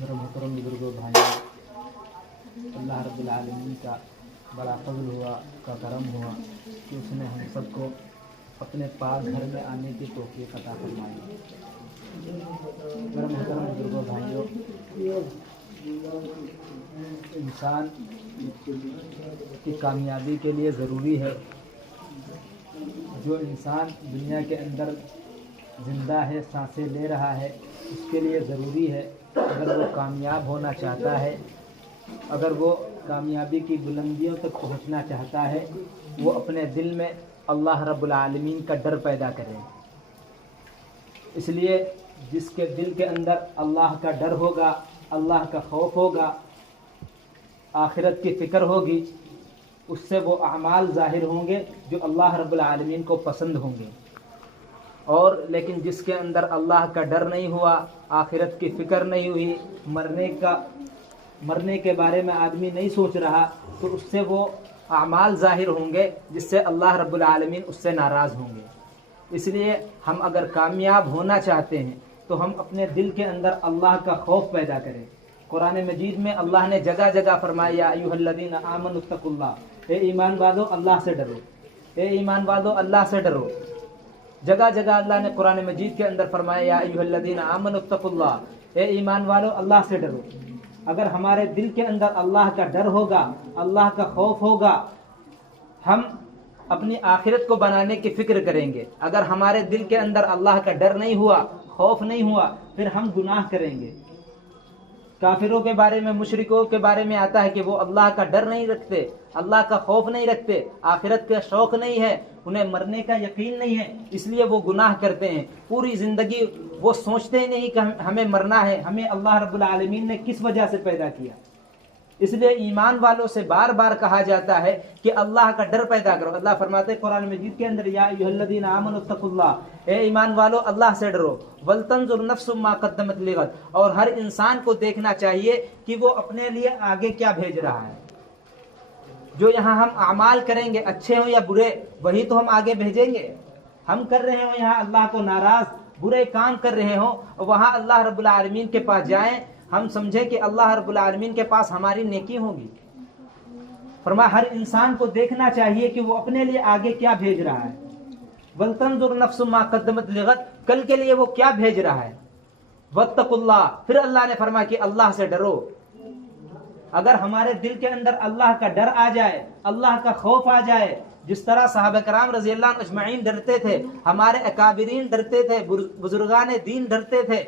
मेरे मोहतरम बुजुर्गों भाइयों, अल्लाह रब्बुल आलमीन का बड़ा फजल हुआ का करम हुआ कि उसने हम सबको अपने पाक घर में आने की तौफीक अता फरमाई। मेरे मोहतरम बुजुर्गों भाइयों, इंसान की कामयाबी के लिए ज़रूरी है, जो इंसान दुनिया के अंदर ज़िंदा है, सांसें ले रहा है, उसके लिए ज़रूरी है अगर वो कामयाब होना चाहता है, अगर वो कामयाबी की बुलंदियों तक पहुंचना चाहता है, वो अपने दिल में अल्लाह रब्बुल आलमीन का डर पैदा करे। इसलिए जिसके दिल के अंदर अल्लाह का डर होगा, अल्लाह का खौफ होगा, आखिरत की फ़िक्र होगी, उससे वो अमाल ज़ाहिर होंगे जो अल्लाह रब्बुल आलमीन को पसंद होंगे। और लेकिन जिसके अंदर अल्लाह का डर नहीं हुआ, आखिरत की फ़िक्र नहीं हुई, मरने के बारे में आदमी नहीं सोच रहा, तो उससे वो अमाल ज़ाहिर होंगे जिससे अल्लाह रब्बुल आलमीन उससे नाराज़ होंगे। इसलिए हम अगर कामयाब होना चाहते हैं तो हम अपने दिल के अंदर अल्लाह का खौफ पैदा करें। कुरान मजीद में अल्लाह ने जगह जगह फरमाया, या अय्युहल्लज़ीना आमनुत्तकुल्लाह, ए ईमान वालों अल्लाह से डरो, ए ईमान वालों अल्लाह से डरो। जगह जगह अल्लाह ने कुरान मजीद के अंदर फरमाया, या अय्युहल्लज़ीना आमनुत्तकुल्लाह, ए ईमान वालों अल्लाह से डरो। अगर हमारे दिल के अंदर अल्लाह का डर होगा, अल्लाह का खौफ होगा, हम अपनी आखिरत को बनाने की फ़िक्र करेंगे। अगर हमारे दिल के अंदर अल्लाह का डर नहीं हुआ, खौफ नहीं हुआ, फिर हम गुनाह करेंगे। काफिरों के बारे में, मुशरिकों के बारे में आता है कि वो अल्लाह का डर नहीं रखते, अल्लाह का खौफ नहीं रखते, आखिरत का शौक़ नहीं है, उन्हें मरने का यकीन नहीं है, इसलिए वो गुनाह करते हैं। पूरी ज़िंदगी वो सोचते ही नहीं कि हमें मरना है, हमें अल्लाह रब्बुल आलमीन ने किस वजह से पैदा किया। इसलिए ईमान वालों से बार बार कहा जाता है कि अल्लाह का डर पैदा करो। अल्लाह फरमाते हैं कुरान मजीद के अंदर, या अय्युहल्लज़ीना आमनुत्तकुल्लाह, ए ईमान वालों अल्लाह से डरो, वलतंजुर नफ्सुम मा क़द्दमत लिगद, और हर इंसान को देखना चाहिए कि वो अपने लिए आगे क्या भेज रहा है। जो यहाँ हम अमाल करेंगे, अच्छे हों या बुरे, वही तो हम आगे भेजेंगे। हम कर रहे हो यहाँ अल्लाह को नाराज़, बुरे काम कर रहे हो, वहाँ अल्लाह रब्बुल आलमीन के पास जाएं, हम समझें कि अल्लाह रब्बुल आलमीन के पास हमारी नेकी होगी। फरमाया हर इंसान को देखना चाहिए कि वो अपने लिए आगे क्या भेज रहा है। वलतंजुर नफ्सुम मा क़द्दमत लिगद, कल के लिए वो क्या भेज रहा है। वत्तकुल्लाह, फिर अल्लाह ने फरमाया कि अल्लाह से डरो। अगर हमारे दिल के अंदर अल्लाह का डर आ जाए, अल्लाह का खौफ आ जाए, जिस तरह सहाबा कराम रज़ियल्लाहु अन्हुम अजमईन डरते थे, हमारे अकाबिरीन डरते थे, बुजुर्गान दीन डरते थे,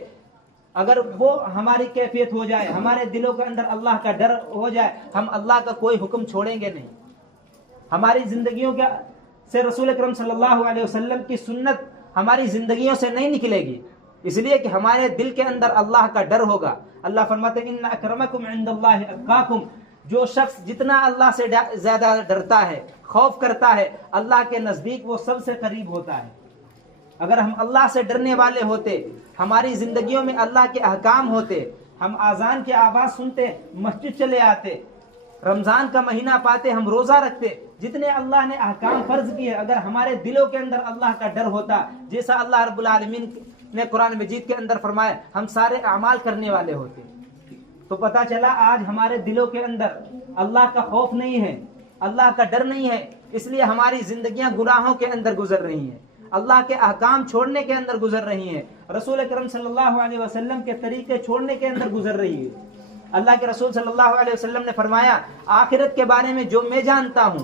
अगर वो हमारी कैफियत हो जाए, हमारे दिलों के अंदर अल्लाह का डर हो जाए, हम अल्लाह का कोई हुक्म छोड़ेंगे नहीं। हमारी जिंदगियों के से रसूल अकरम सल्लल्लाहु अलैहि वसल्लम की सुन्नत हमारी जिंदगियों से नहीं निकलेगी, इसलिए कि हमारे दिल के अंदर अल्लाह का डर होगा। अल्लाह फरमाते हैं, इन्ना अक्रमकुम इंदल्लाहि अत्काकुम, जो शख्स जितना अल्लाह से ज्यादा डरता है, खौफ करता है, अल्लाह के नज़दीक वो सबसे करीब होता है। अगर हम अल्लाह से डरने वाले होते, हमारी ज़िंदगियों में अल्लाह के अहकाम होते, हम आज़ान की आवाज़ सुनते, मस्जिद चले आते, रमज़ान का महीना पाते, हम रोज़ा रखते, जितने अल्लाह ने अहकाम फ़र्ज किए, अगर हमारे दिलों के अंदर अल्लाह का डर होता, जैसा अल्लाह रब्बुल आलमीन ने कुरान मजीद के अंदर फरमाया, हम सारे अमाल करने वाले होते। तो पता चला आज हमारे दिलों के अंदर अल्लाह का खौफ नहीं है, अल्लाह का डर नहीं है, इसलिए हमारी ज़िंदगियाँ गुनाहों के अंदर गुजर रही हैं, अल्लाह के अहकाम छोड़ने के अंदर गुजर रही हैं, रसूल अकरम सल्लल्लाहु अलैहि वसल्लम के तरीके छोड़ने के अंदर गुजर रही है। अल्लाह के रसूल सल्लल्लाहु अलैहि वसल्लम ने फरमाया, आखिरत के बारे में जो मैं जानता हूँ,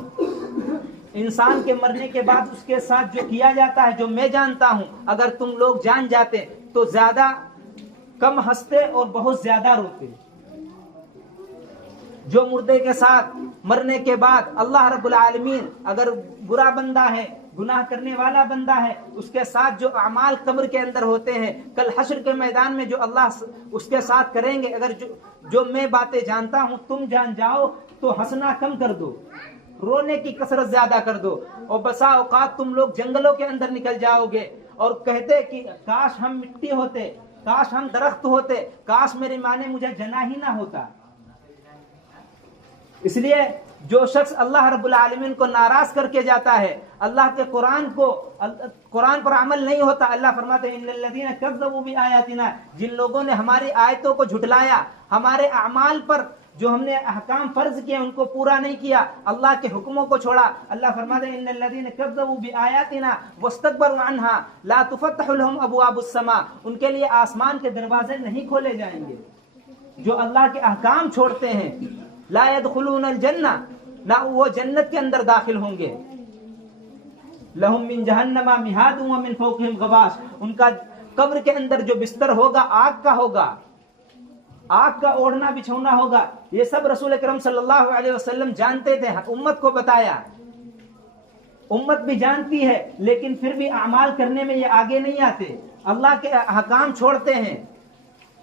इंसान के मरने के बाद उसके साथ जो किया जाता है, जो मैं जानता हूँ, अगर तुम लोग जान जाते तो ज्यादा कम हंसते और बहुत ज्यादा रोते। जो मुर्दे के साथ मरने के बाद अल्लाह रब्बुल आलमीन, अगर बुरा बंदा है, गुनाह करने वाला बंदा है, उसके साथ जो अमाल कब्र के अंदर होते हैं, कल हश्र के मैदान में जो अल्लाह उसके साथ करेंगे, अगर जो मैं बातें जानता हूँ तुम जान जाओ तो हंसना कम कर दो, रोने की कसरत ज्यादा कर दो। और बसा औकात तुम लोग जंगलों के अंदर निकल जाओगे और कहते कि काश हम मिट्टी होते, काश हम दरख्त होते, काश मेरी माँ ने मुझे जना ही ना होता। इसलिए جو شخص اللہ رب العالمین کو ناراض کر کے جاتا ہے، اللہ کے قرآن پر عمل نہیں ہوتا، اللہ فرماتے ہیں ان الذین کذبوا بآیاتنا، جن لوگوں نے ہماری آیتوں کو جھٹلایا، ہمارے اعمال پر جو ہم نے احکام فرض کیے ان کو پورا نہیں کیا، اللہ کے حکموں کو چھوڑا، اللہ فرماتے ہیں ان الذین کذبوا بآیاتنا واستکبروا عنہا لا تفتح لهم ابواب السماء، ان کے لیے آسمان کے دروازے نہیں کھولے جائیں گے۔ جو اللہ کے احکام چھوڑتے ہیں، لا يدخلون الجنہ، نہ وہ جنت کے اندر داخل ہوں گے۔ لہم من جہنم مہاد ومن فوقہم غواش، ان کا قبر کے اندر جو بستر ہوگا آگ کا ہوگا، آگ کا اوڑھنا بچھونا ہوگا۔ یہ سب رسول اکرم صلی اللہ علیہ وسلم جانتے تھے، امت کو بتایا، امت بھی جانتی ہے، لیکن پھر بھی اعمال کرنے میں یہ آگے نہیں آتے، اللہ کے احکام چھوڑتے ہیں۔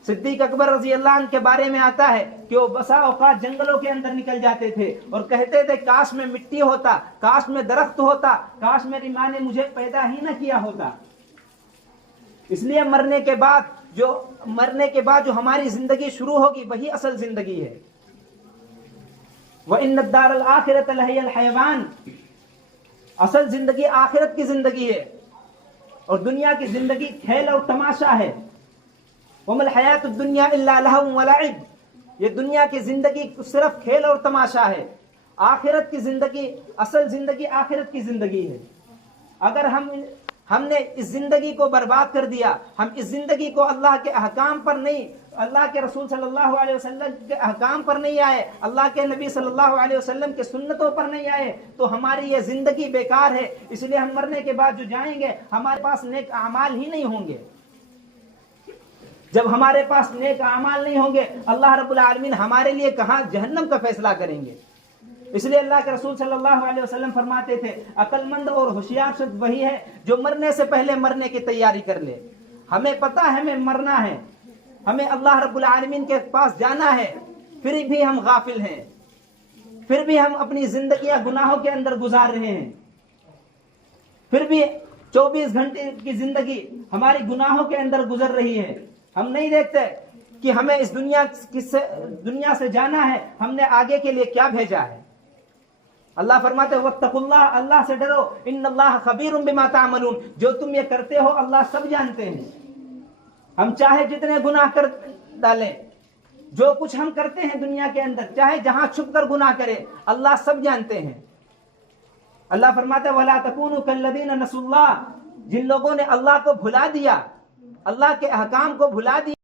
صدیق اکبر رضی اللہ عنہ کے بارے میں آتا ہے کہ وہ بسا اوقات جنگلوں کے اندر نکل جاتے تھے اور کہتے تھے کاش میں مٹی ہوتا، کاش میں درخت ہوتا، کاش میری ماں نے مجھے پیدا ہی نہ کیا ہوتا۔ اس لیے مرنے کے بعد جو ہماری زندگی شروع ہوگی وہی اصل زندگی ہے۔ وَإِنَّ الدَّارَ الْآخِرَةَ لَهِيَ الْحَيَوَانُ، اصل زندگی آخرت کی زندگی ہے، اور دنیا کی زندگی کھیل اور تماشا ہے۔ وَمَا الْحَيَاةُ الدُّنْيَا إِلَّا لَهْوٌ وَلَعِبٌ، یہ دنیا کی زندگی صرف کھیل اور تماشا ہے۔ آخرت کی زندگی، اصل زندگی آخرت کی زندگی ہے۔ اگر ہم نے اس زندگی کو برباد کر دیا، ہم اس زندگی کو اللہ کے احکام پر نہیں، اللہ کے رسول صلی اللہ علیہ وسلم کے احکام پر نہیں آئے، اللہ کے نبی صلی اللہ علیہ وسلم کے سنتوں پر نہیں آئے، تو ہماری یہ زندگی بیکار ہے۔ اس لیے ہم مرنے کے بعد جو جائیں گے ہمارے پاس نیک اعمال ہی نہیں ہوں گے۔ جب ہمارے پاس نیک اعمال نہیں ہوں گے، اللہ رب العالمین ہمارے لیے کہاں جہنم کا فیصلہ کریں گے۔ اس لیے اللہ کے رسول صلی اللہ علیہ وسلم فرماتے تھے عقل مند اور ہوشیار شخص وہی ہے جو مرنے سے پہلے مرنے کی تیاری کر لے۔ ہمیں پتہ ہے ہمیں مرنا ہے، ہمیں اللہ رب العالمین کے پاس جانا ہے، پھر بھی ہم غافل ہیں، پھر بھی ہم اپنی زندگیاں گناہوں کے اندر گزار رہے ہیں، پھر بھی 24 گھنٹے کی زندگی ہماری گناہوں کے اندر گزر رہی ہے۔ ہم نہیں دیکھتے کہ ہمیں اس دنیا سے جانا ہے، ہم نے آگے کے لیے کیا بھیجا ہے۔ اللہ فرماتے ہیں واتقوا اللہ، اللہ سے ڈرو، ان اللہ خبیر بما تعملون، جو تم یہ کرتے ہو اللہ سب جانتے ہیں۔ ہم چاہے جتنے گناہ کر ڈالیں، جو کچھ ہم کرتے ہیں دنیا کے اندر، چاہے جہاں چھپ کر گناہ کریں، اللہ سب جانتے ہیں۔ اللہ فرماتے ہیں ولا تکونوا کالذین نسوا اللہ، جن لوگوں نے اللہ کو بھلا دیا، اللہ کے احکام کو بھلا دیا۔